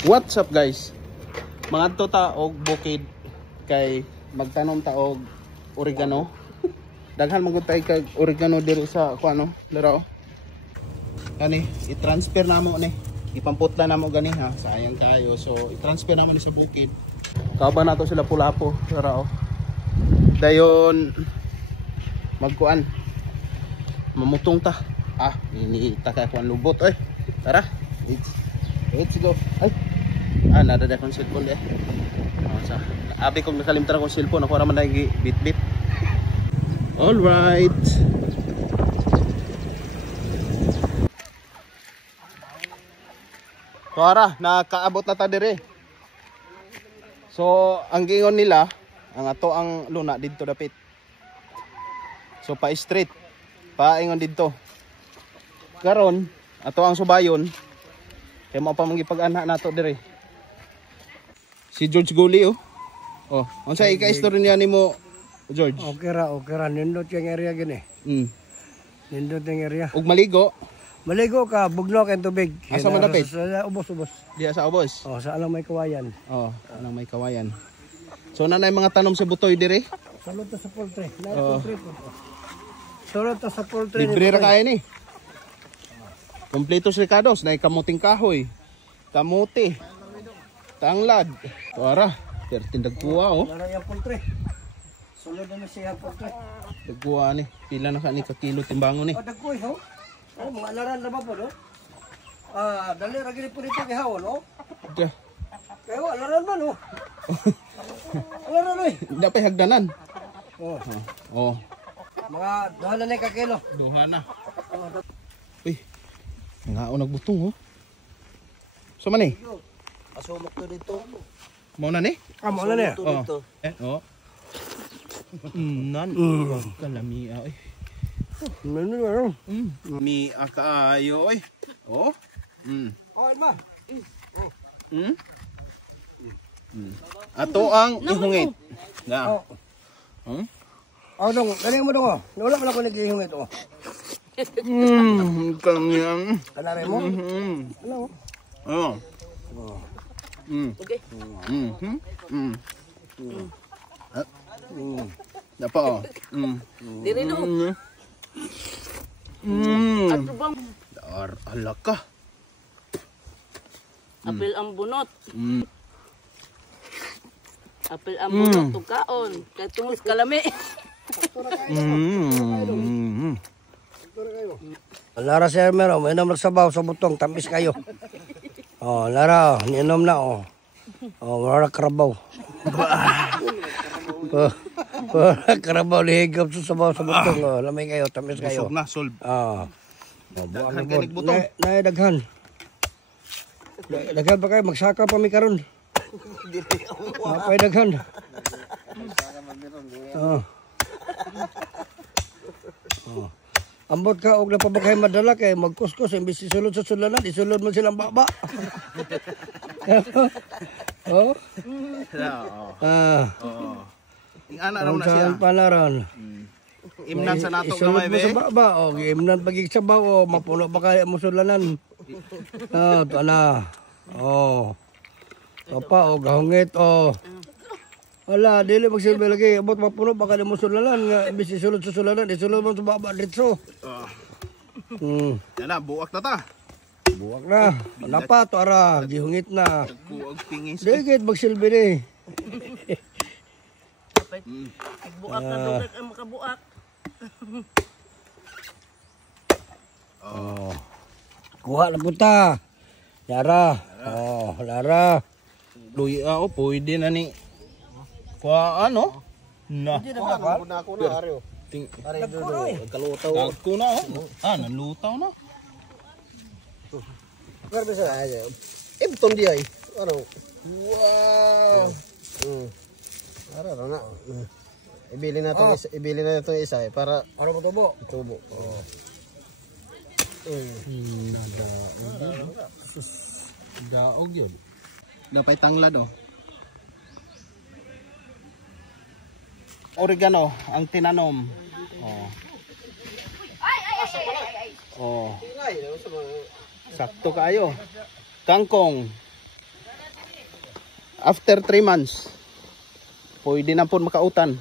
What's up guys? Mga ta og bukid kay magtanom ta og oregano. Daghan magud tay kay oregano diri sa kuano, laro. Kani i-transfer namo ni. Ipamputla namo gani ha, sayang kayo. So i-transfer namo ni sa bukid. Kauban nato sila pulapo, laro. Dayon magkuan. Mamutong ta. Ini ta kuan lubot oy. Tara. Let's go. Ay. Nada akong cellphone eh. Sa abi kong nakalimtan akong cellphone, ako ra man lagi bit-bit. All right. Kuara, nakaabot na ta dire. So, ang gingon nila, ang ato ang luna didto dapit. So, pa straight. Paingon didto. Karon, ato ang subayon. Kaya mo pa magipag-anha nato dire. Si George Guli oh. Oh, unsa ika-story niya nimo, George? Okay ra, nindot yung area gini. Nindot yung area. Ug maligo? Maligo ka, bugnok ang tubig. Asa man dapit? Sa ubos. Diya sa ubos. Oh, sa alang may kawayan. Oh, alang may kawayan. So nanay mga tanom sa butoy dire? Salud ta sa poultry. Poultry po. Salud ta sa poultry. Libre ra kay ni. Kompletos Ricardos, na kamuting kahoy. Kamuti. Tanglad. Tuara, tindag kuha oh. Wala yung poultry. Sulod na siya poultry. Dagkuha ni. Pila na ka ni kakilo timbangon ni. Dagkuha ho. Oh, mga alaran na ba po no? Dali ra gini po dito kay hawon no? Okay. Kayo alaran man oh. Alaran oy. Dapat hagdanan. Oh. Oh. Mga duha na ka kilo. Duha na. Uy. Ngao nagbutong oh. So man eh? Asumok to dito. Mau na ni? Mo na niya. Oh. Oh. Nan. Kalami ay. Mi akaayo ay. Oh. Oh, ma. Ato ang ihungit. Na. Oh, dong, galing mo dong oh. Wala pala ko nag-ihungit oh. Kanyang. Kanare mo? Hello. Oh. Okay. Dapat oh. Diri no. Ato bang Alaka. apil ang bunot. Apil ang bunot tukaon. Kay tungos kalami. Lara siya meron, may inom nagsabaw sa butong, tamis kayo. Oh, Lara, niinom na oh. Oh, wala karabaw. Wala karabaw, lihigap sa sabaw sa butong. Oh, lamay kayo, tamis kayo. Busog na, solve. Buang Daghan na butong. daghan. Daghan pa kayo, magsaka pa mi karon. Mapay daghan. Ambot ka og napabagay madala kay magkuskus imbis isulod sa sulanan, isulod mo silang baba. Oh. Ingana raw na siya. Palaran. Imnan sa nato isulod gamay mo sa be. baba o imnan pagig sa bawo mapuno ba kay mo sulanan. Ana. Oh. Papa o gahungit o. Wala, dili magsilbi lagi. Abot mapuno baka di mo sulanan nga imbis isulod sa sulanan, isulod mo sa baba diretso. Yan na, buwak na ta. Buwak na. Napa to ara, gihungit na. Kuwag pingis. Digit magsilbi ni. Buak na dugay ang makabuak. Oh. Kuha na punta. Lara. Oh, Lara. Luya o, pwede na ni. Kuha ano? Na. Na ako na aryo. Ari dudo. Kalutaw. Dagko na oh. Nanlutaw na. Garbe sa aja. Ibton dia ay. Ano? Wow. Ara na. Ibili na to isa eh para ano mo tubo? Tubo. Oh. Daog yun. Dapat tanglad oh. Oregano ang tinanom. Oh. Oh. Sakto kayo. Kangkong. after 3 months, pwede na po makautan.